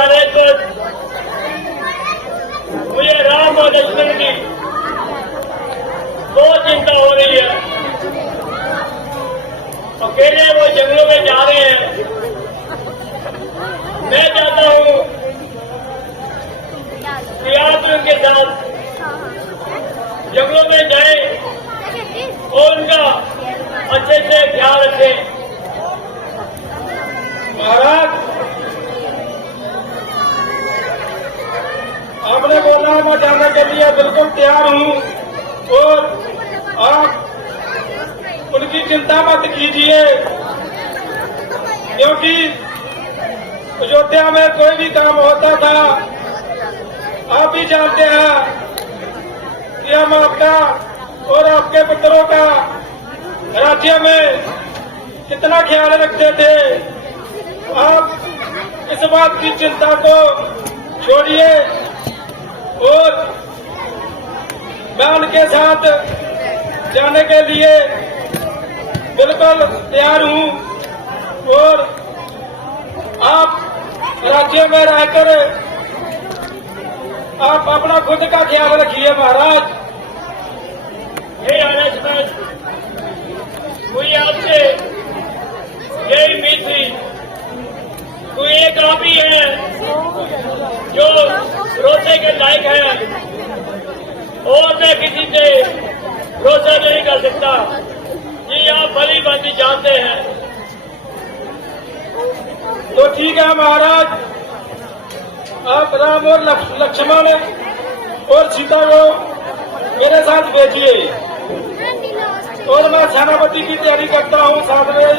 जाने को मुझे राम और लक्ष्मण की बहुत चिंता हो रही है। अकेले वो जंगलों में जा रहे हैं। मैं चाहता हूं कि आप उनके साथ जंगलों में जाएं और उनका अच्छे से ख्याल रखें। महाराज, आपने बोला मैं जाने के लिए बिल्कुल तैयार हूं और आप उनकी चिंता मत कीजिए, क्योंकि अयोध्या में कोई भी काम होता था, आप भी जानते हैं कि हम आपका और आपके पुत्रों का राज्य में कितना ख्याल रखते थे। आप इस बात की चिंता को छोड़िए और मैं उनके साथ जाने के लिए बिल्कुल तैयार हूं और आप राज्य में रहकर आप अपना खुद का ख्याल रखिए। महाराज, हे आनंद, मुझे आपसे यही उम्मीद थी। कोई एक आप ही है जो भरोसे के लायक है और मैं किसी से भरोसा नहीं कर सकता। ये आप भली भांति जानते हैं। तो ठीक है महाराज, आप राम और लक्ष्मण और सीता को मेरे साथ भेजिए और मैं सेनापति की तैयारी करता हूं साथ में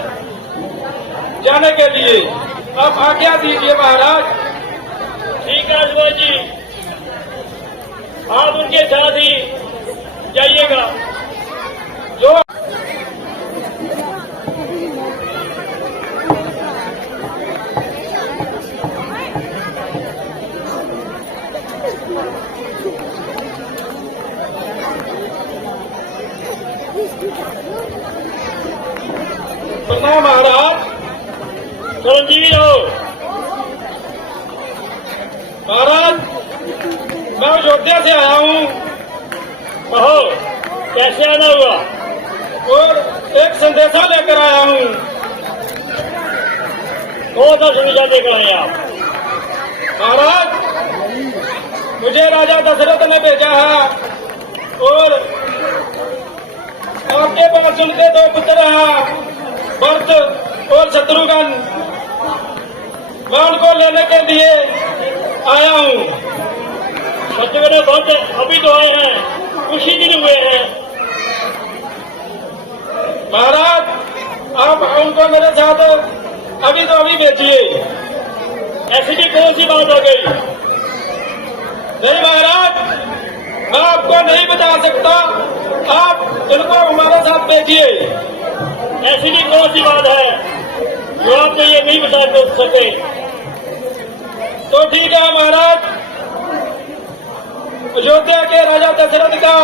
जाने के लिए। आप आज्ञा दीजिए महाराज। ठीक है सुभाष जी, आप उनके साथ ही जाइएगा। जो प्रणाम महाराज। संजीवी हो महाराज, मैं अयोध्या से आया हूँ कहो कैसे आना हुआ? और एक संदेशा लेकर आया हूँ। कौन सा सुविधा देकर आए आप? महाराज, मुझे राजा दशरथ ने भेजा है और आपके पास उनके दो पुत्र हैं, भरत और शत्रुघ्न। मैं उनको लेने के लिए आया हूँ। शत्रुघ्न भरत अभी तो आए हैं, कुछ ही दिन हुए हैं। महाराज, आप उनको मेरे साथ अभी तो अभी भेजिए। ऐसी भी कौन सी बात हो गई? नहीं महाराज, मैं आपको नहीं बता सकता, आप उनको हमारे साथ भेजिए। ऐसी भी कौन सी बात है जो आपको ये नहीं बता सके? तो ठीक है महाराज, अयोध्या के राजा दशरथ का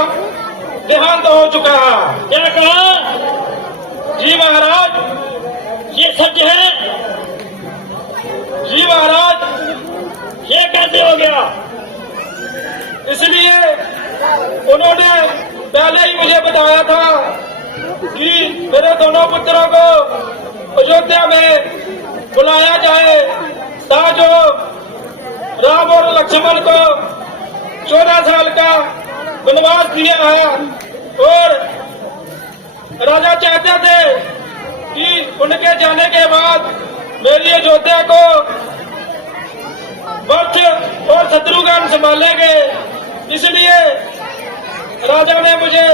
देहांत हो चुका है। क्या कहा? जी महाराज। ये सच है? जी महाराज। ये कैसे हो गया? इसलिए उन्होंने पहले ही मुझे बताया था कि मेरे दोनों पुत्रों को अयोध्या में बुलाया जाए, ताकि राम और लक्ष्मण को 14 साल का वनवास दिया है और राजा चाहते थे कि उनके जाने के बाद मेरी अयोध्या को भरत और शत्रुघ्न संभालेंगे। इसलिए राजा ने मुझे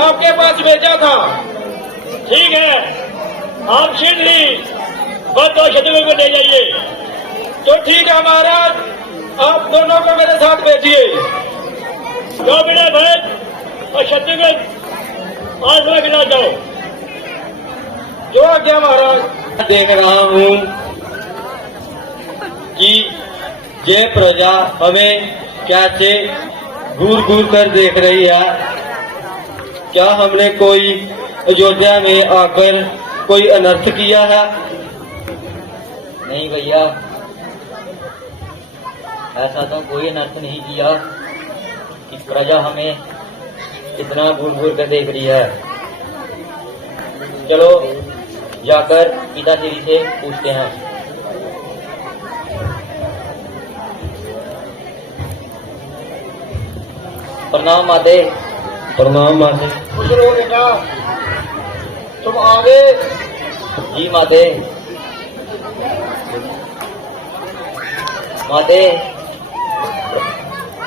आपके पास भेजा था। ठीक है, आप शीघ्र भरत और शत्रुघ्न को ले जाइए। तो ठीक है महाराज, आप दोनों को मेरे साथ भेजिए। जो बिना भरत और शत्रुघ्न आसरा के साथ जाओ। जो आज्ञा महाराज। देख रहा हूँ कि ये प्रजा हमें कैसे घूर घूर कर देख रही है। क्या हमने कोई अयोध्या में आकर कोई अनर्थ किया है? नहीं भैया, ऐसा तो कोई अनर्थ नहीं किया कि प्रजा हमें इतना घूर घूर कर देख रही है। चलो जाकर पिताजी से पूछते हैं। प्रणाम माते। प्रणाम माते। खुश रहो बेटा, तुम आ गए। जी माते। माते,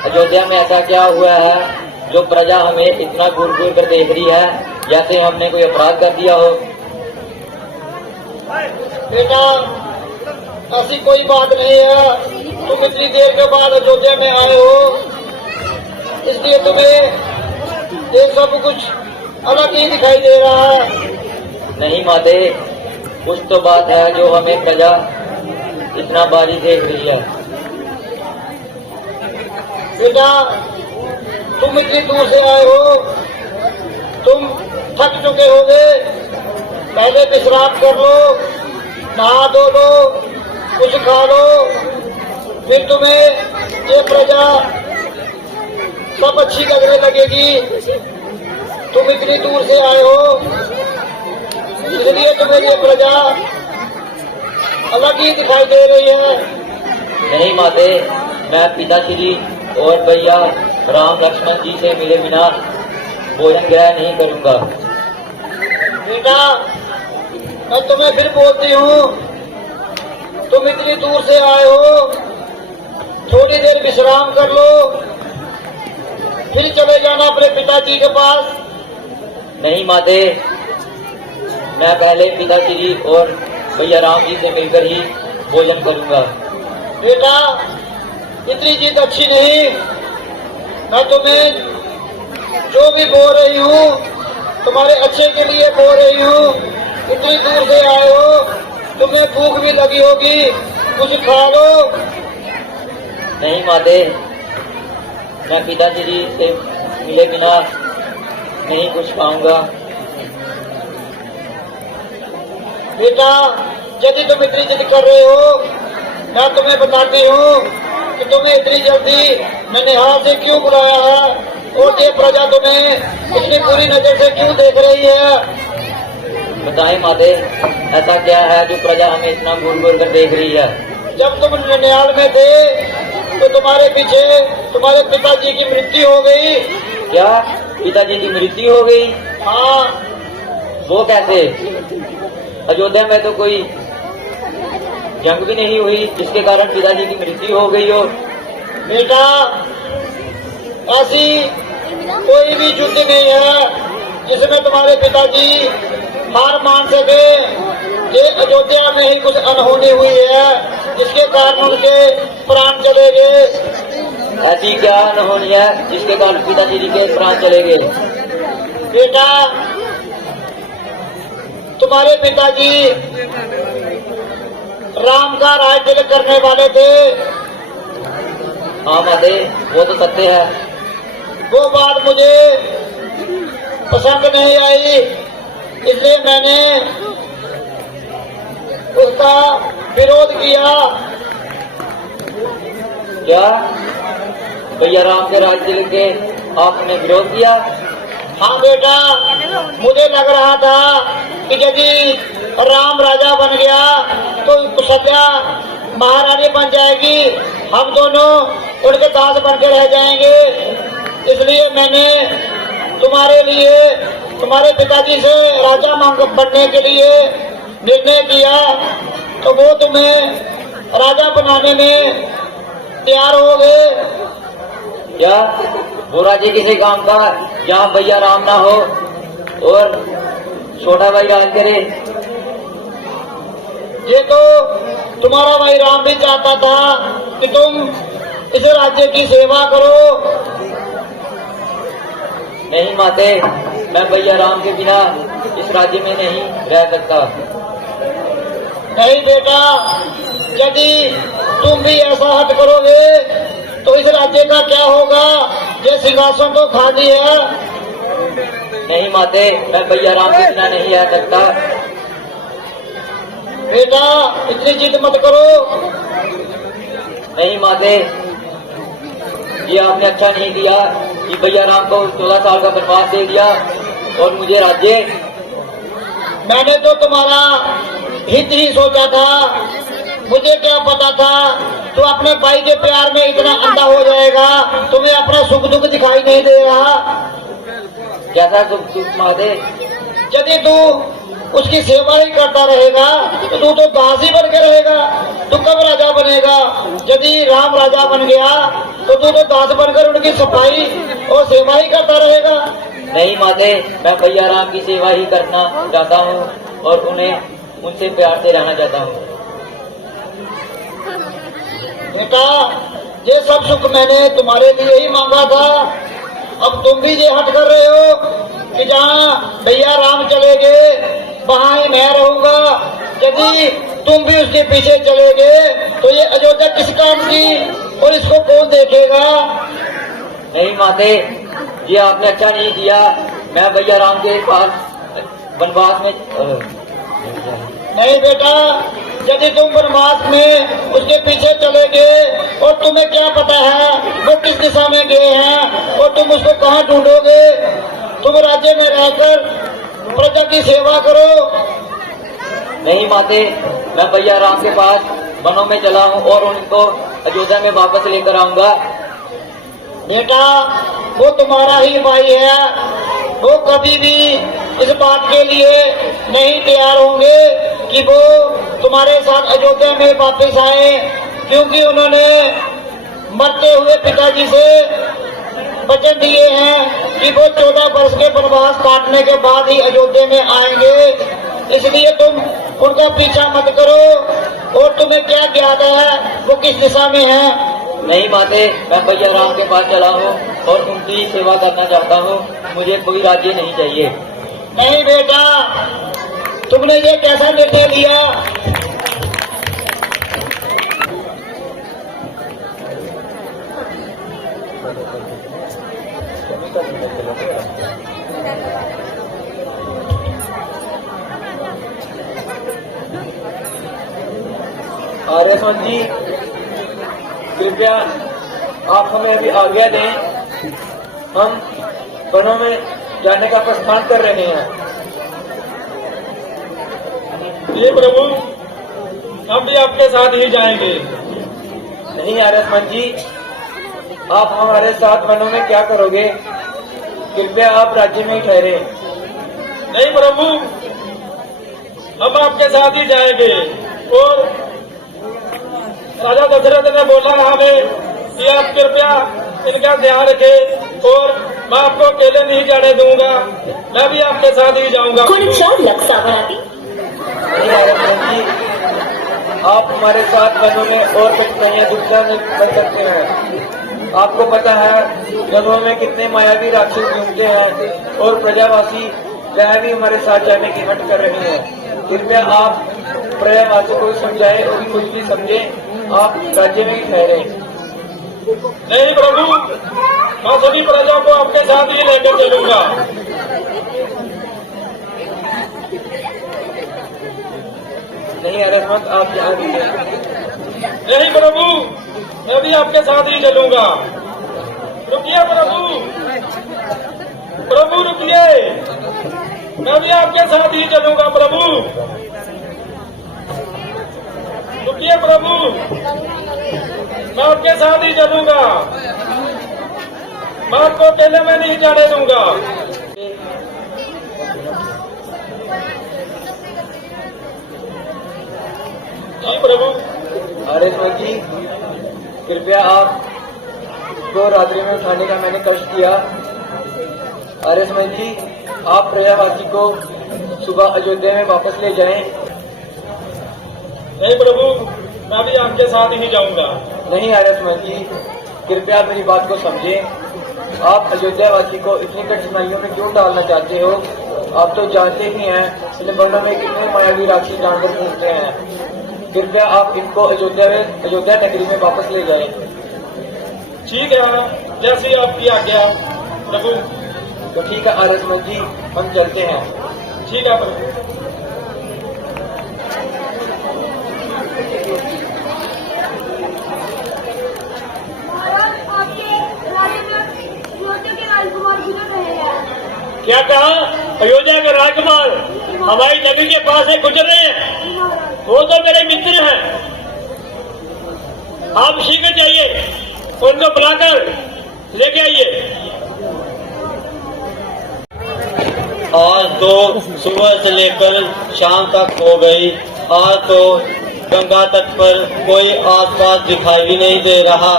अयोध्या में ऐसा क्या हुआ है जो प्रजा हमें इतना घूर घूर कर देख रही है, जैसे हमने कोई अपराध कर दिया हो? बेटा ऐसी कोई बात नहीं है, तुम इतनी देर के बाद अयोध्या में आए हो, इसलिए तुम्हें ये सब कुछ अलग ही दिखाई दे रहा है। नहीं माते, कुछ तो बात है जो हमें प्रजा इतना बारी देख रही है। बेटा तुम इतनी दूर से आए हो, तुम थक चुके होगे, पहले विश्राम कर लो, नहा धो लो, कुछ खा लो, फिर तुम्हें ये प्रजा सब अच्छी लगने लगेगी। तुम इतनी दूर से आए हो, इसलिए तुम्हें ये प्रजा अलग ही दिखाई दे रही है। नहीं माते, मैं पिताश्री और भैया राम लक्ष्मण जी से मिले बिना भोजन ग्रहण नहीं करूंगा। बेटा मैं तुम्हें फिर बोलती हूँ, तुम इतनी दूर से आए हो, थोड़ी देर विश्राम कर लो, फिर चले जाना अपने पिताजी के पास। नहीं माते, मैं पहले पिताश्री और भैया राम जी से मिलकर ही भोजन करूंगा। बेटा इतनी जिद अच्छी नहीं, मैं तुम्हें जो भी बोल रही हूँ तुम्हारे अच्छे के लिए बोल रही हूँ। इतनी दूर से आए हो, तुम्हें भूख भी लगी होगी, कुछ खा लो। नहीं माते, मैं पिताश्री से मिले बिना नहीं कुछ खाऊंगा। बेटा यदि तुम इतनी जिद कर रहे हो, मैं तुम्हें बताती हूँ कि तुम्हें इतनी जल्दी मैंने यहाँ से क्यों बुलाया है और ये प्रजा तुम्हें इतनी बुरी नजर से क्यों देख रही है। बताएं माते, ऐसा क्या है जो प्रजा हमें इतना घूर घूर कर देख रही है? जब तुम ननिहाल में थे तो तुम्हारे पीछे तुम्हारे पिताजी की मृत्यु हो गई। क्या पिताजी की मृत्यु हो गई? हाँ। वो कैसे? अयोध्या में तो कोई जंग भी नहीं हुई जिसके कारण पिताजी की मृत्यु हो गई हो। बेटा ऐसी कोई भी युद्ध नहीं है जिसमें तुम्हारे पिताजी हार मान सके। ये अयोध्या में ही कुछ अनहोनी हुई है जिसके कारण उनके प्राण चले गए। ऐसी क्या अनहोनी है जिसके कारण पिताजी के प्राण चले गए? बेटा तुम्हारे पिताजी राम का राज्य करने वाले थे। हाँ माते, वो तो सत्य है। वो बात मुझे पसंद नहीं आई, इसलिए मैंने उसका विरोध किया। क्या भैया राम के राज्य के आपने विरोध किया? हाँ बेटा, मुझे लग रहा था कि यदि राम राजा बन गया तो सत्या महारानी बन जाएगी, हम दोनों उनके दास बन के रह जाएंगे। इसलिए मैंने तुम्हारे लिए तुम्हारे पिताजी से राजा बनने के लिए निर्णय किया, तो वो तुम्हें राजा बनाने में तैयार हो गए। क्या वो राज्य किसी काम का जहाँ भैया राम ना हो और छोटा भाई राज करे? ये तो तुम्हारा भाई राम भी चाहता था कि तुम इस राज्य की सेवा करो। नहीं माते, मैं भैया राम के बिना इस राज्य में नहीं रह सकता। नहीं बेटा, यदि तुम भी ऐसा हट करोगे तो इस राज्य का क्या होगा? ये सिंहासन तो खाली है। नहीं माते, मैं भैया राम के बिना नहीं रह सकता। बेटा इतनी जिद मत करो। नहीं माते, ये आपने अच्छा नहीं किया कि भैया राम को 14 साल का वनवास दे दिया और मुझे राज्य। मैंने तो तुम्हारा हित ही सोचा था, मुझे क्या पता था तो अपने भाई के प्यार में इतना अंधा हो जाएगा, तुम्हें अपना सुख दुख दिखाई नहीं दे रहा। कैसा सुख सुख महादेव? यदि तू उसकी सेवा ही करता रहेगा तो तू तो दास ही बन के रहेगा, तू कब राजा बनेगा? यदि राम राजा बन गया तो तू तो दास बनकर उनकी सफाई और सेवा ही करता रहेगा। नहीं माते, मैं भैया राम की सेवा ही करना चाहता हूँ और उन्हें उनसे प्यार से रहना चाहता हूँ। बेटा, ये सब सुख मैंने तुम्हारे लिए ही मांगा था, अब तुम भी ये हट कर रहे हो कि जहाँ भैया राम चले गए वहाँ ही मैं रहूंगा। यदि तुम भी उसके पीछे चले गए तो ये अयोध्या किस काम की और इसको कौन देखेगा? नहीं माते, ये आपने अच्छा नहीं किया। मैं भैया राम के पास वनवास में नहीं बेटा, यदि तुम वनवास में उसके पीछे चले गए और तुम्हें क्या पता है वो किस दिशा में गए हैं और तुम उसको कहाँ ढूंढोगे? तुम राज्य में रहकर प्रजा की सेवा करो। नहीं माते, मैं भैया राम के पास वनों में चला हूँ और उनको अयोध्या में वापस लेकर आऊंगा। बेटा, वो तुम्हारा ही भाई है, वो कभी भी इस बात के लिए नहीं तैयार होंगे कि वो तुम्हारे साथ अयोध्या में वापस आए, क्योंकि उन्होंने मरते हुए पिताजी से वचन दिए हैं कि वो 14 वर्ष के वनवास काटने के बाद ही अयोध्या में आएंगे। इसलिए तुम उनका पीछा मत करो। और तुम्हें क्या ज्ञात है वो किस दिशा में है? नहीं माते, मैं भैया राम के पास चला हूँ और उनकी सेवा करना चाहता हूँ, मुझे कोई राज्य नहीं चाहिए। नहीं बेटा, तुमने ये कैसा निर्णय लिया? आर्यस्वन जी, कृपया आप हमें अभी आज्ञा दें, हम वनों में जाने का प्रस्थान कर रहे हैं। ये प्रभु, हम भी आपके साथ ही जाएंगे। नहीं आर्यस्वन जी, आप हमारे साथ वनों में क्या करोगे? कृपया आप राज्य में ही ठहरे। नहीं प्रभु, हम आपके साथ ही जाएंगे। और राजा दशरथ ने बोला हमें कि आप कृपया इनका ध्यान रखें और मैं आपको अकेले नहीं जाने दूंगा, मैं भी आपके साथ ही जाऊंगा। आप हमारे साथ वनों में और कठिनाइयां दुविधा में कर सकते हैं। आपको पता है वनों में कितने मायावी राक्षस घूमते हैं और प्रजावासी वह भी हमारे साथ जाने की हट कर रहे हैं। कृपया आप प्रजावासियों को समझाएं और कुछ भी समझे, आप राज्य में ही ठहरे। नहीं प्रभु, मैं सभी प्रजा को आपके साथ ही लेकर चलूंगा। नहीं अरसमत, आप यहाँ नहीं प्रभु, मैं भी आपके साथ ही चलूंगा। रुकिए प्रभु, प्रभु रुकिए, मैं भी आपके साथ ही चलूंगा। प्रभु रुकिए, प्रभु मैं आपके साथ ही चलूंगा, मैं आपको अकेले में नहीं जाने दूंगा। जी प्रभु। अरे जी, कृपया आप को रात्रि में उठाने का मैंने कष्ट किया। अरे जी, आप प्रयागवासी को सुबह अयोध्या में वापस ले जाएं। नहीं प्रभु, मैं भी आपके साथ ही जाऊंगा। नहीं आर्यस्मन जी, कृपया मेरी बात को समझें। आप अयोध्यावासी को इतनी कठिनाइयों में क्यों डालना चाहते हो? आप तो जानते ही हैं इन वर्णों में कितने मायावी राक्षसी जानवर घूमते हैं। कृपया आप इनको अयोध्या नगरी में वापस ले जाएं। ठीक है, जैसी आपकी आज्ञा प्रभु। तो ठीक है आर्यस्मन जी, हम चलते हैं। ठीक है प्रभु। अयोध्या के राजकुमार हमारी नगरी के पास से गुजर रहे हैं, वो तो मेरे मित्र हैं। आप शीघ्र जाइए, उनको बुलाकर लेके आइए। आज तो सुबह से लेकर शाम तक हो गई, आज तो गंगा तट पर कोई आसपास दिखाई भी नहीं दे रहा।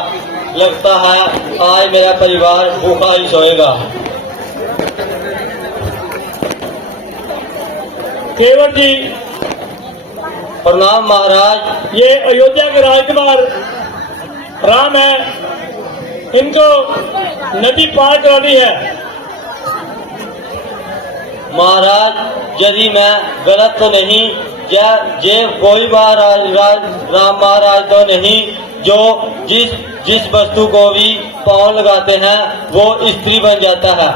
लगता है आज मेरा परिवार भूखा ही सोएगा। केवट जी, प्रणाम महाराज। ये अयोध्या के राजकुमार राम है, इनको नदी पार करानी है। महाराज यदि मैं गलत तो नहीं, ये कोई राम महाराज तो नहीं जो जिस वस्तु को भी पांव लगाते हैं वो स्त्री बन जाता है।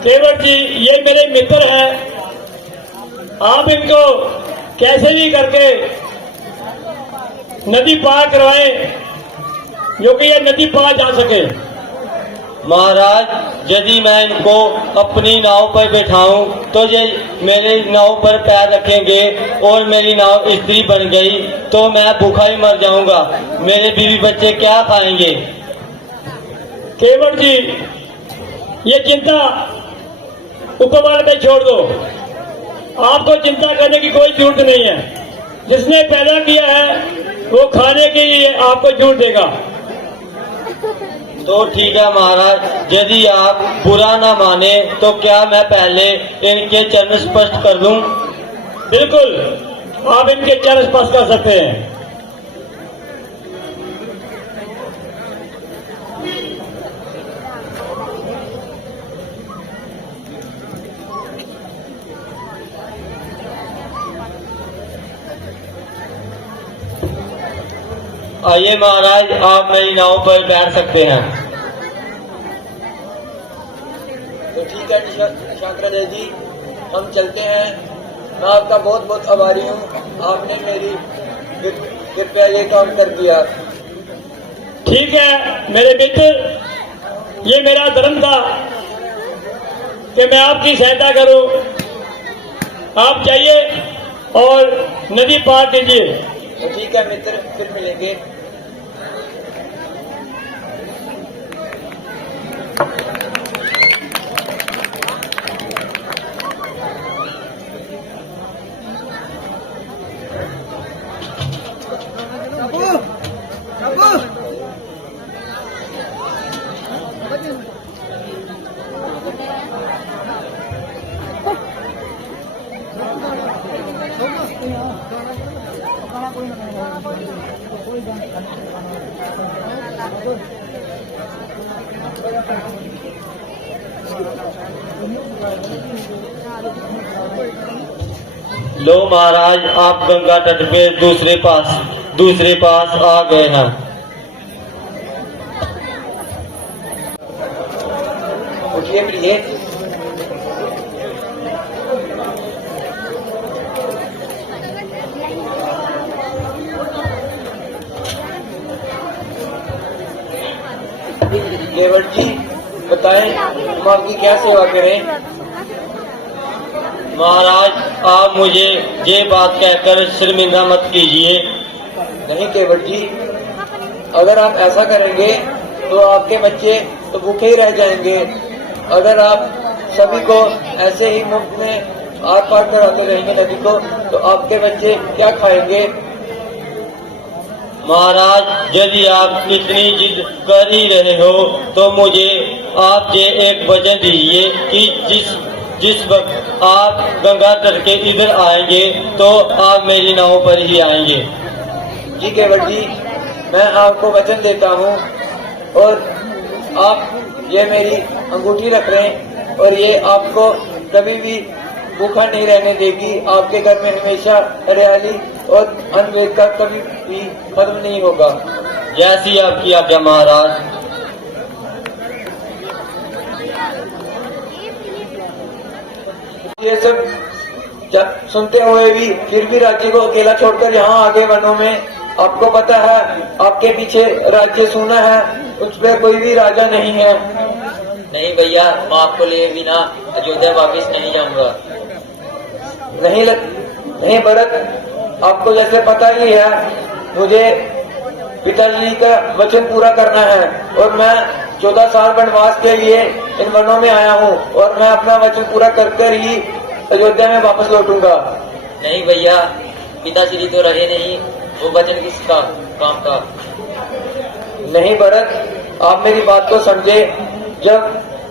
केवट जी, ये मेरे मित्र हैं, आप इनको कैसे भी करके नदी पार करवाएं, जो कि ये नदी पार जा सके। महाराज यदि मैं इनको अपनी नाव पर बैठाऊं तो ये मेरे नाव पर पैर रखेंगे और मेरी नाव स्त्री बन गई तो मैं भूखा ही मर जाऊंगा। मेरे बीवी बच्चे क्या खाएंगे? केवट जी, ये चिंता ऊपर वाले पे छोड़ दो, आपको चिंता करने की कोई जरूरत नहीं है। जिसने पैदा किया है वो खाने के लिए आपको जरूर देगा। तो ठीक है महाराज, यदि आप बुरा ना माने तो क्या मैं पहले इनके चरण स्पर्श कर दूं? बिल्कुल, आप इनके चरण स्पर्श कर सकते हैं। आइए महाराज, आप मेरी नाव पर बैठ सकते हैं। तो ठीक है शंकराचार्य जी, हम चलते हैं। मैं आपका बहुत बहुत आभारी हूँ, आपने मेरी कृपया ये काम कर दिया। ठीक है मेरे मित्र, ये मेरा धर्म था कि मैं आपकी सहायता करूं। आप जाइए और नदी पार कीजिए। तो ठीक है मित्र, फिर मिलेंगे। लो महाराज, आप गंगा तट पे दूसरे पास आ गए हैं। उठिए प्रिय। केवट जी, बताएं हम आपकी क्या सेवा करें? महाराज, आप मुझे ये बात कहकर शर्मिंदा मत कीजिए। नहीं केवट जी, अगर आप ऐसा करेंगे तो आपके बच्चे तो भूखे ही रह जाएंगे। अगर आप सभी को ऐसे ही मुफ्त में आर पार कराते रहेंगे नदी को, तो आपके बच्चे क्या खाएंगे? महाराज, यदि आप इतनी जिद कर ही रहे हो तो मुझे आप ये एक वचन दीजिए कि जिस वक्त आप गंगा तट के इधर आएंगे तो आप मेरी नाव पर ही आएंगे। जी केवट जी, मैं आपको वचन देता हूँ और आप ये मेरी अंगूठी रख रहे हैं और ये आपको कभी भी भूखा नहीं रहने देगी। आपके घर में हमेशा हरियाली और अन्न का कभी भी खत्म नहीं होगा। जैसी आपकी आज्ञा महाराज। ये सब सुनते हुए भी फिर भी राज्य को अकेला छोड़कर यहाँ आगे वनों में, आपको पता है आपके पीछे राज्य सुना है, उस पर कोई भी राजा नहीं है। नहीं भैया, मैं आपको लिए बिना अयोध्या वापिस नहीं जाऊंगा। नहीं भरत, आपको जैसे पता ही है, मुझे पिताजी का वचन पूरा करना है और मैं 14 साल वनवास के लिए इन वनों में आया हूँ और मैं अपना वचन पूरा कर ही अयोध्या में वापस लौटूंगा। नहीं भैया, पिताश्री तो रहे नहीं, वो वचन किसका काम का? नहीं भरत, आप मेरी बात को समझे। जब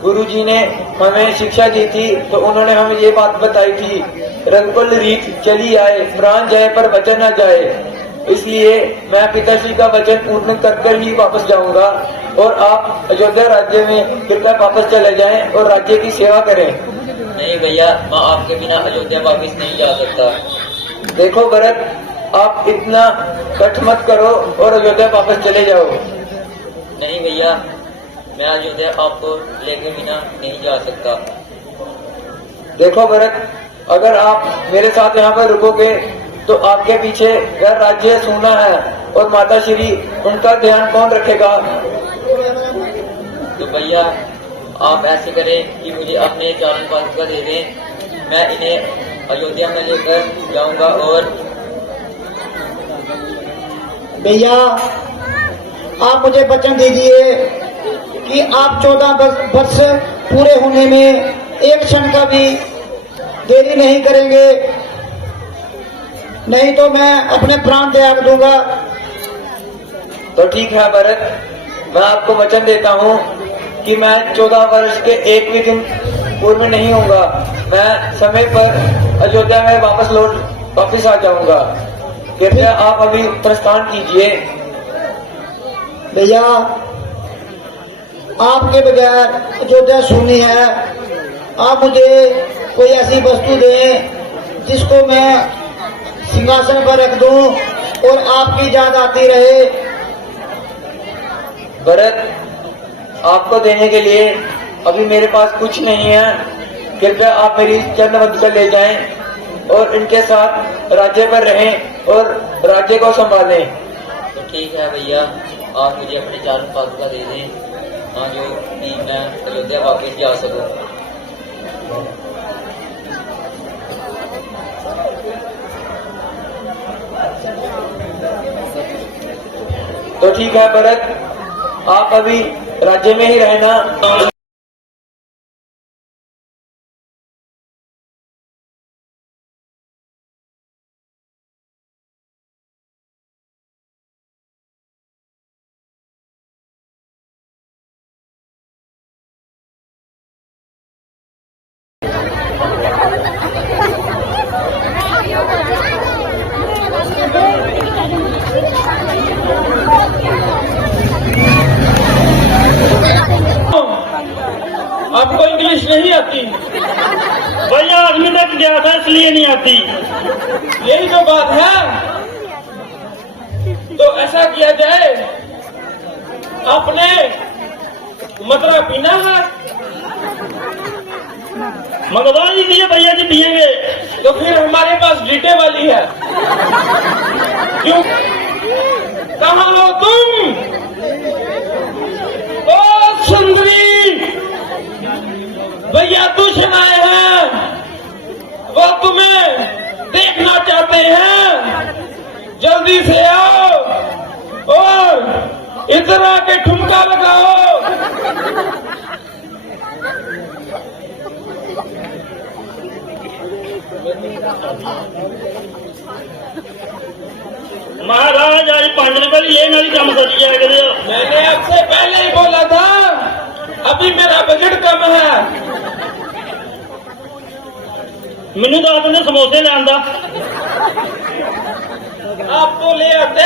गुरुजी ने हमें शिक्षा दी थी तो उन्होंने हमें ये बात बताई थी, रंगकुल रीत चली आए, प्राण जाए पर वचन न जाए। इसलिए मैं पिताश्री का वचन पूर्ण कर ही वापस जाऊंगा और आप अयोध्या राज्य में कृपया वापस चले जाएं और राज्य की सेवा करें। नहीं भैया, मैं आपके बिना अयोध्या वापिस नहीं जा सकता। देखो भरत, आप इतना कष्ट मत करो और अयोध्या वापस चले जाओ। नहीं भैया, मैं अयोध्या आपको लेके बिना नहीं जा सकता। देखो भरत, अगर आप मेरे साथ यहाँ पर रुकोगे तो आपके पीछे घर राज्य सोना है और माता श्री, उनका ध्यान कौन रखेगा? तो भैया आप ऐसे करें कि मुझे अपने चारण पादुका दे दें, मैं इन्हें अयोध्या में लेकर जाऊंगा। और भैया आप मुझे वचन दीजिए कि आप 14 वर्ष पूरे होने में एक क्षण का भी देरी नहीं करेंगे, नहीं तो मैं अपने प्राण त्याग दूंगा। तो ठीक है भरत, मैं आपको वचन देता हूँ कि मैं 14 वर्ष के एक भी दिन पूर्व नहीं होऊंगा। मैं समय पर अयोध्या में वापस आ जाऊंगा। कृपया आप अभी प्रस्थान कीजिए। भैया आपके बगैर अयोध्या सुनी है, आप मुझे कोई ऐसी वस्तु दें जिसको मैं सिंहासन पर रख दूं और आपकी याद आती रहे। भरत, आपको देने के लिए अभी मेरे पास कुछ नहीं है। कृपया आप मेरी चरणबद्ध कर ले जाएं और इनके साथ राज्य पर रहें और राज्य को संभालें। तो ठीक है भैया, आप मुझे अपने चारण पादुका दे दें, हाँ, जो कि मैं अयोध्या वापस जा सकूं। तो ठीक है भरत, आप अभी राज्य में ही रहना। आपको इंग्लिश नहीं आती? भैया आदमी तक गया था इसलिए नहीं आती। यही तो बात है। तो ऐसा किया जाए, आपने मदरा पीना है? मंगवा लीजिए भैया जी, पियेंगे। तो फिर हमारे पास डीटे वाली है। क्यों? कहाँ हो तुम? ओ सुंदरी, भैया दूषण आए हैं, वो तुम्हें देखना चाहते हैं। जल्दी से आओ और इधर आके ठुमका लगाओ। महाराज आज 5 रुपये ये मेरी कम कर दिया करो। मैंने आपसे पहले ही बोला था, अभी मेरा बजट कम है। मैनू तो आपने समोसे ले आंदा। आप तो ले आते।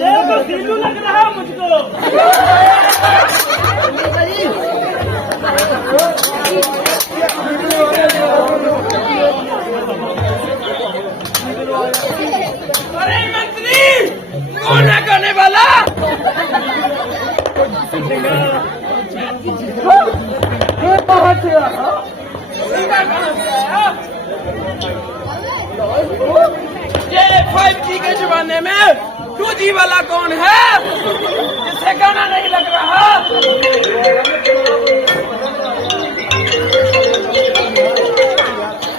ये तो सीलू लग रहा है मुझको। हिंदी वाला कौन है जिससे गाना नहीं लग रहा?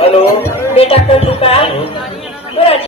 हेलो बेटा कर चुका है।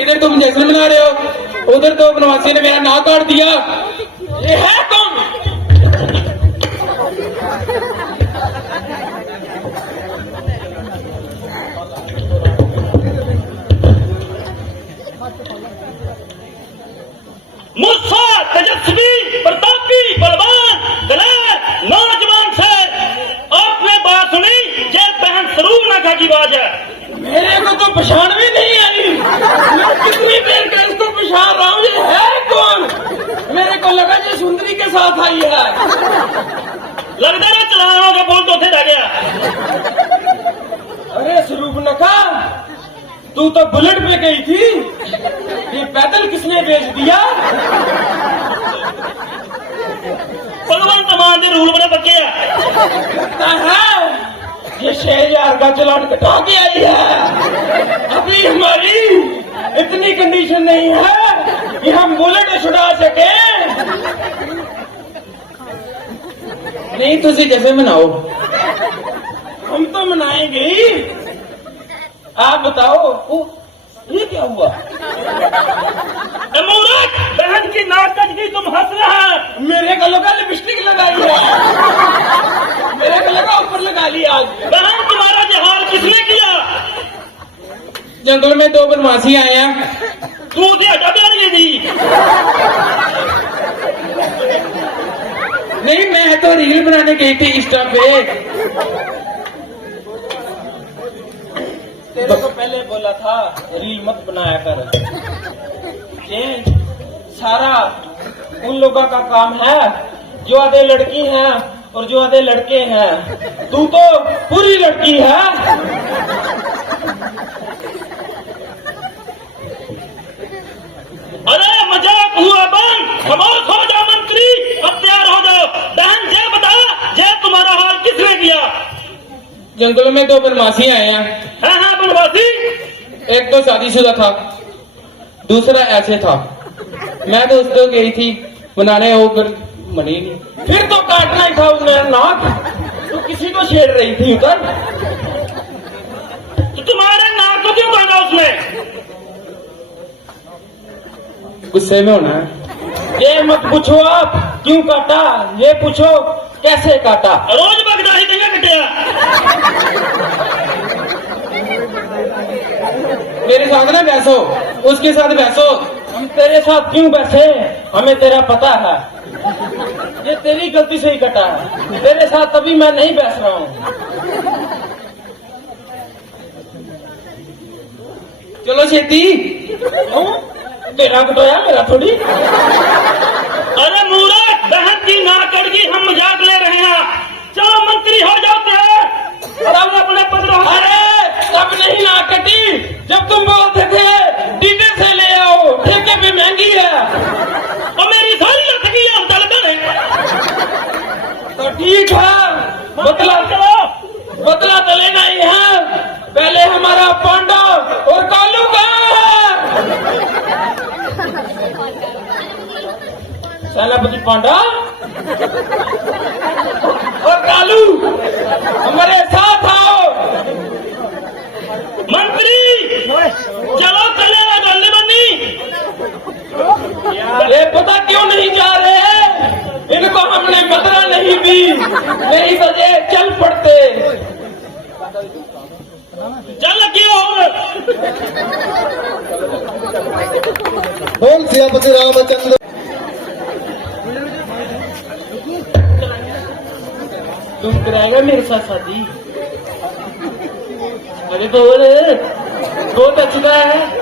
इधर तुम जश्न मना रहे हो, उधर तो बनवासी ने मेरा नाक काट दिया। ये है कौन? मुस्सा तेजस्वी प्रतापी बलवान दलेर नौजवान से आपने बात सुनी? ये बहन सरूर नाका की आवाज है। मेरे को तो पहचान भी नहीं आई। मैं कितनी देर का इसको पहचान रहा हूँ। ये है कौन? मेरे को लगा ये सुंदरी के साथ आई है। लगता है चलानों का बोल तो थे रह गया। अरे स्वरूप नखा, तू तो बुलेट पे गई थी, ये पैदल किसने भेज दिया? भगवान मान के रूल बड़े पक्के है ये 6000 का चलान कटा के आई है। अभी हमारी इतनी कंडीशन नहीं है कि हम बुलेट छुड़ा सके। नहीं तुझे कैसे मनाओ? हम तो मनाएंगे ही। आप बताओ ये क्या हुआ? मूर्ख, बहन की नाक कटकी तुम हंस रहे हैं। मेरे गलों का लिपस्टिक लगाई है, मेरे गलों का ऊपर लगा लिया। आज बहन तुम्हारा जहाल किसने किया? जंगल में 2 बनवासी आए हैं। तू उसे हटा दे दी। नहीं मैं तो रील बनाने गई थी इंस्टा पे। तेरे को पहले बोला था रील मत बनाया कर। ये सारा उन लोगों का काम है जो आधे लड़की हैं और जो आधे लड़के हैं। तू तो पूरी लड़की है। अरे मजाक हुआ बंद, खामोश हो जाओ मंत्री, अब तैयार हो जाओ। बहन ये बता, ये तुम्हारा हाल किसने किया? जंगल में 2 बनवासी आए हैं। हाँ बनवासी। एक तो शादीशुदा था, दूसरा ऐसे था। मैं तो उसको गई थी बनाने, होकर मनी नहीं। फिर तो काटना ही था उसने नाक। तो किसी को छेड़ रही थी उधर। तो तुम्हारे नाक को क्यों काटा उसने? गुस्से में होना है। ये मत पूछो आप क्यों काटा, ये पूछो कैसे काटा। रोज बगदाही देंगे बैसो, उसके साथ बैसो। हम तेरे साथ क्यों बैठे, हमें तेरा पता है। ये तेरी गलती से ही कटा है, तेरे साथ तभी मैं नहीं बैठ रहा हूँ। चलो छेती। तेरा कटोया मेरा थोड़ी। अरे मूर्ख, बहन की नाकड़ की हम मजाक ले रहे हैं। चलो मंत्री हो जाते हैं, तब अपने पद। अरे तब नहीं ना कटी जब तुम बोलते थे डीडे से ले आओ, ठेके पे महंगी है। और मेरी सारी लटकी हम तलका नहीं। तो ठीक है, बदला तो लेना ही है। पहले हमारा पांडा और कालू कहाँ है? सेनापति पांडा और कालू हमारे साथ आओ। मंत्री चलो चले गले बनी। अरे पता क्यों नहीं जा रहे, इनको हमने बदला नहीं दी, नहीं तो ये चल पड़ते। चल क्यों बोल सियापति रामचंद्र। तुम कराएगा मेरे साथ शादी? अरे बोल, बहुत अच्छा है।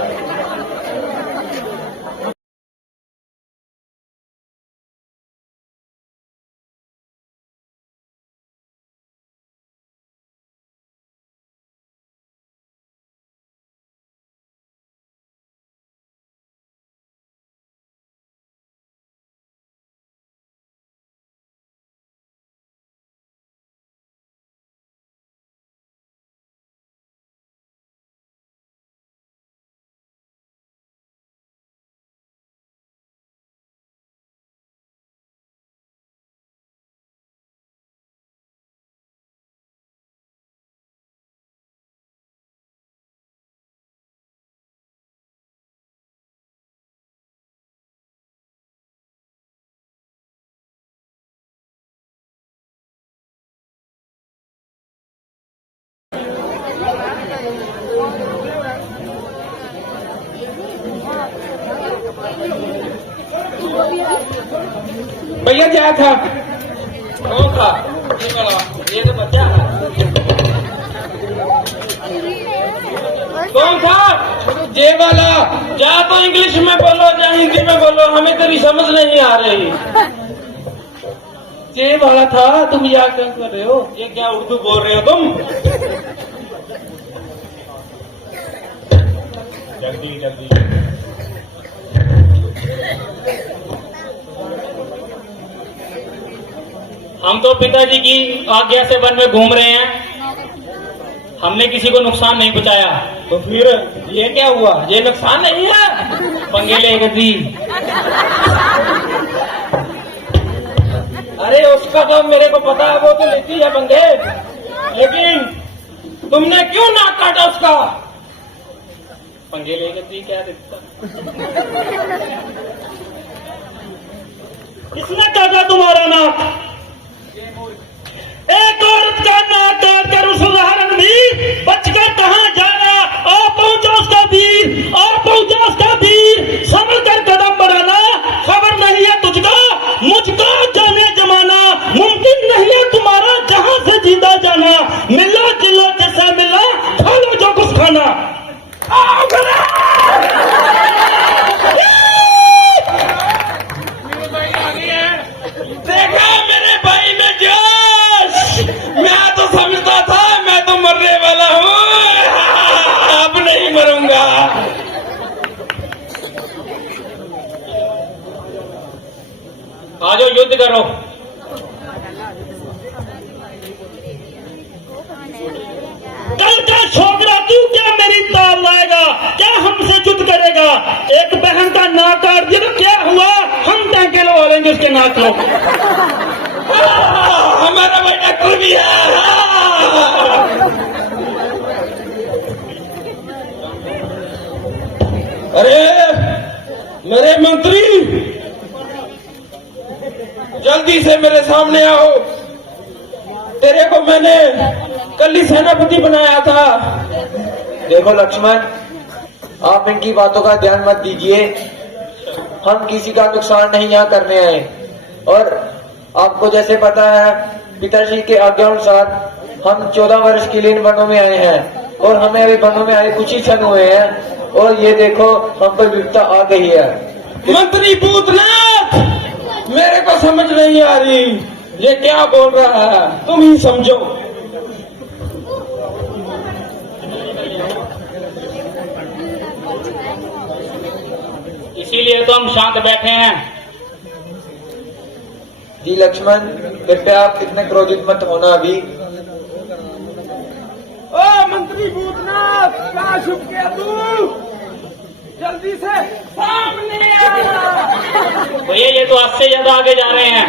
भैया क्या था? कौन था? ये वाला, ये तो बच्चा है। कौन था? ये वाला। या तो इंग्लिश में बोलो या हिंदी में बोलो, हमें तेरी समझ नहीं आ रही। ये वाला था, तुम याद क्यों कर रहे हो? ये क्या उर्दू बोल रहे हो तुम? जल्दी जल्दी। हम तो पिताजी की आज्ञा से वन में घूम रहे हैं, हमने किसी को नुकसान नहीं पहुंचाया। तो फिर ये क्या हुआ? ये नुकसान नहीं है? पंगे ले गई। अरे उसका तो मेरे को पता है, वो तो लेती है बंदे, लेकिन तुमने क्यों नाक काटा उसका? पंगे ले गई क्या दिक्कत? किसने काटा तुम्हारा नाक? एक औरत का नाक काट कर उस उदाहरण भी बचकर कहाँ जाना। और पहुंचा उसका वीर, और पहुंचा उसका वीर। समझ कर कदम बढ़ाना, खबर नहीं है तुझको मुझको जाने जमाना। मुमकिन नहीं है तुम्हारा जहां से जीता जाना। मिलो जिलो जैसा मिला, खा लो जो कुछ खाना। देखा मेरे भाई में जोश? मैं तो समझता था मैं तो मरने वाला हूँ, अब नहीं मरूंगा। आ जाओ, युद्ध करो। कल का छोकरा तू क्या मेरी ताल लाएगा? क्या हमसे युद्ध करेगा? एक बहन का नाक काट दिया तो क्या हुआ? हम टैंके लगा लेंगे उसके नाक को। हमारा बेटा कुल भी है। अरे मेरे मंत्री, जल्दी से मेरे सामने आओ। तेरे को मैंने कल ही सेनापति बनाया था। देखो लक्ष्मण, आप इनकी बातों का ध्यान मत दीजिए। हम किसी का नुकसान नहीं यहाँ करने आए। और आपको जैसे पता है, पिताजी के आज्ञानुसार हम 14 वर्ष के लिए इन वनों में आए हैं और हमें अभी वनों में आए कुछ ही क्षण हुए हैं और ये देखो हम पर विपदा आ गई है। मंत्री भूतनाथ, मेरे को समझ नहीं आ रही ये क्या बोल रहा है, तुम ही समझो। इसीलिए तो हम शांत बैठे हैं। जी लक्ष्मण, कृपया आप इतने क्रोधित मत होना अभी। ओ मंत्री भूतनाथ, कहाँ छुप गया तू? जल्दी से सामने आ। भैया ये तो हद से ज्यादा आगे जा रहे हैं,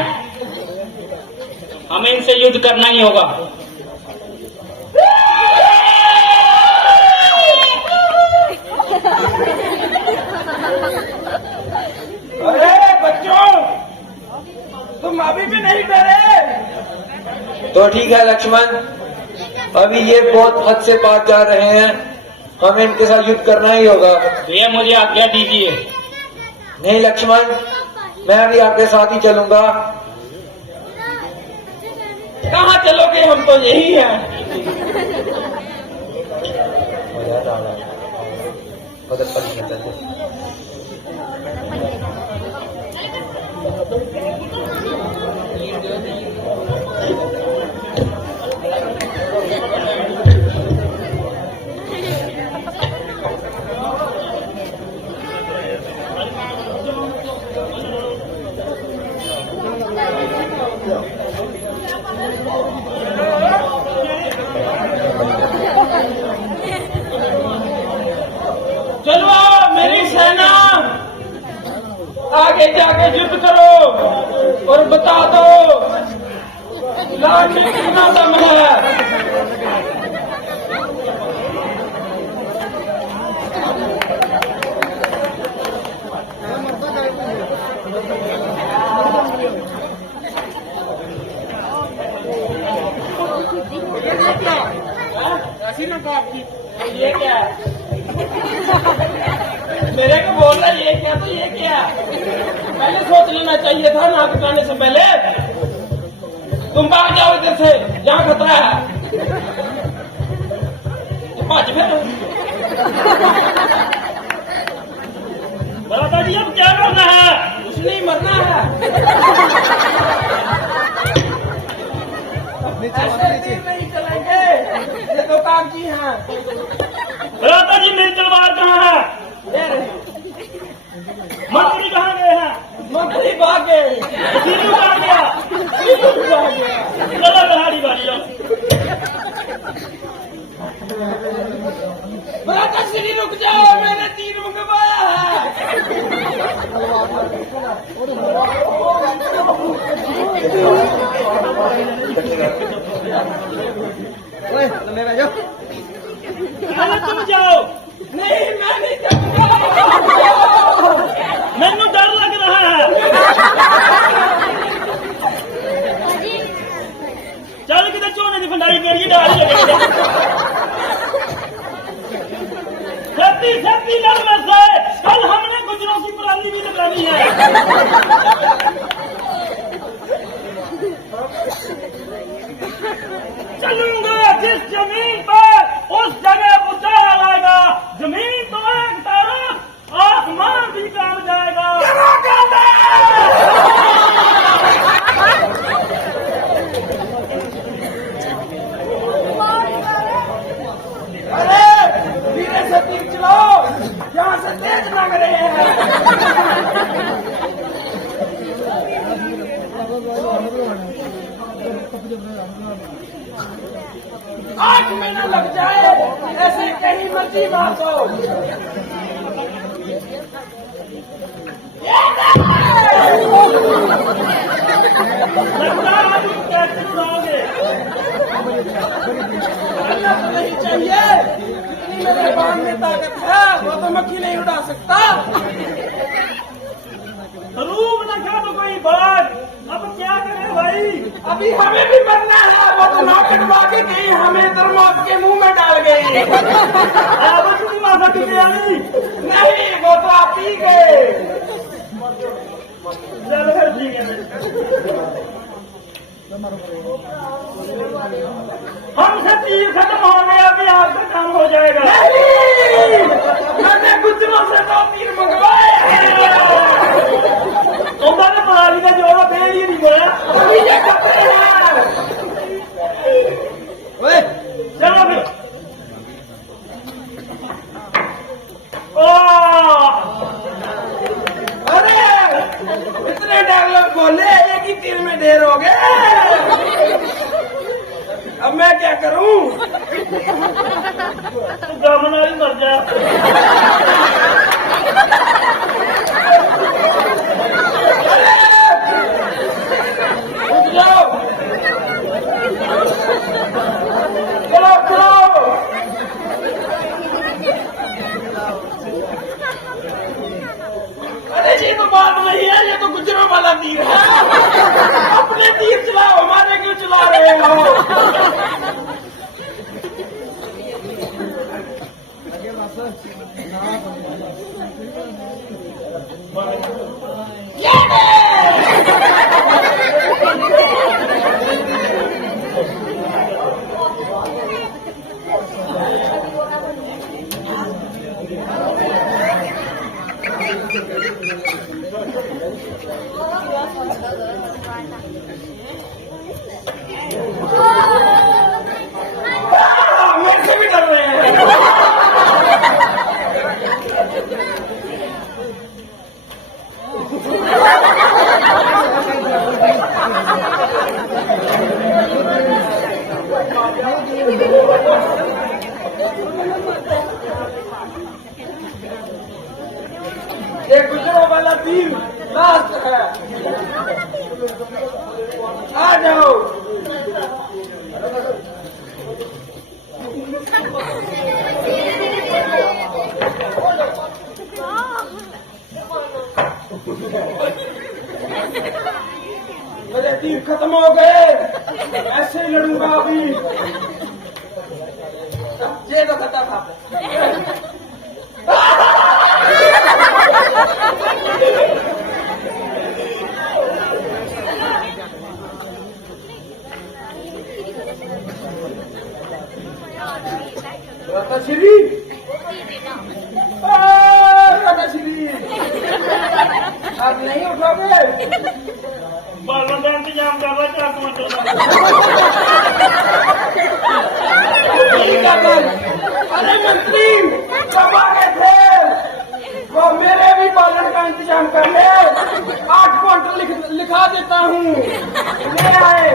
हमें इनसे युद्ध करना ही होगा। अरे बच्चों, तुम अभी भी नहीं डरे? तो ठीक है लक्ष्मण, अभी ये बहुत हद से पार जा रहे हैं, हमें इनके साथ युद्ध करना ही होगा। भैया मुझे आज्ञा दीजिए। नहीं लक्ष्मण, मैं अभी आपके साथ ही चलूंगा। कहाँ चलोगे, हम तो यही हैं। चलो मेरी सेना, आगे जाके युद्ध करो और बता दो लाठ में कितना दम है। ये क्या है? मेरे को बोल रहा है ये क्या, तो ये क्या? पहले सोच लेना चाहिए था नाक कटाने से पहले। तुम भाग जाओ इधर से, जहाँ खतरा है। पाँच फिर दादा जी अब क्या करना है? कुछ नहीं, मरना है। ऐसे तीर नहीं चलेंगे, ये तो कागजी हैं। दादा जी मेरी तलवार कहाँ है? मंत्री कहाँ गए हैं? मंत्री भाग गए। तीनों कहाँ गया? भाग गया। चलो बहारी बारी जाओ। भ्राता श्री रुक जाओ, मैंने तीर मंगवाया है। अरे तुम जाओ। नहीं, मैं नहीं जाऊंगा। मैनू डर लग रहा है। चल किधर चोने की भंडारी मेरी डाल छत्ती छत्ती लड़ में से कल हमने गुजरों की पुरानी भी लगानी है। चलूंगा जिस जमीन पर उस जगह बुझाया लाएगा। जमीन तो एक तरफ, आसमान भी काम जाएगा। अरे धीरे से तीर चलाओ, यहाँ से तेज लग रहे हैं। आठ महीना लग जाए, ऐसे कहीं मर्जी बात हो। लगता है आप लोग कैसे उड़ाओगे? करना तो नहीं चाहिए, जितनी मेरे बाण में ताकत है वो तो मक्खी नहीं उड़ा सकता। रूप रखा तो कोई बात, अब क्या करें भाई? अभी हमें भी मरना है, वो तो नाक कटवा के गई, हमें तो मौत के मुंह में डाल गई। अब तुम माफक वाली नहीं, वो तो आप ही गए। चल फिर ठीक है, हमसे तीर खत्म हो गया, अभी आपका काम हो जाएगा। नहीं, मैंने गुजरों से 2 तीर मंगवाए। उन्होंने पाली का जोड़ा फेर ही नहीं बोला। चलो फिर। अरे इतने डायलॉग बोले, एक ही तीर में ढेर हो गए। अब मैं क्या करूं? तू गमना ही मर जा। उठ जाओ, चलो चलो। अरे ये तो बात नहीं है, ये तो गुजरों वाला तीर है। अपने तीर चलाओ, हमारे क्यों चला रहे हो? मेरे से भी डर रहे हैं। ये गुजरों वाला तीर लास्ट है। आ जाओ। मेरे तीर खत्म हो गए, ऐसे ही लड़ूंगा अभी। ये तो खत्म था। रताश्री, रताश्री, आप नहीं उठोगे? बालों का इंतजाम कर रहा अरे मंत्री कब आ गए थे? वो मेरे भी बालन का इंतजाम कर ले। 8 क्वांटल लिखा देता हूँ, ले आए।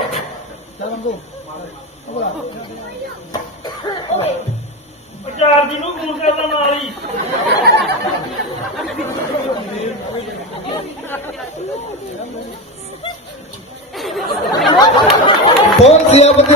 चार दिनों दूर करना मारी। कौन सियापति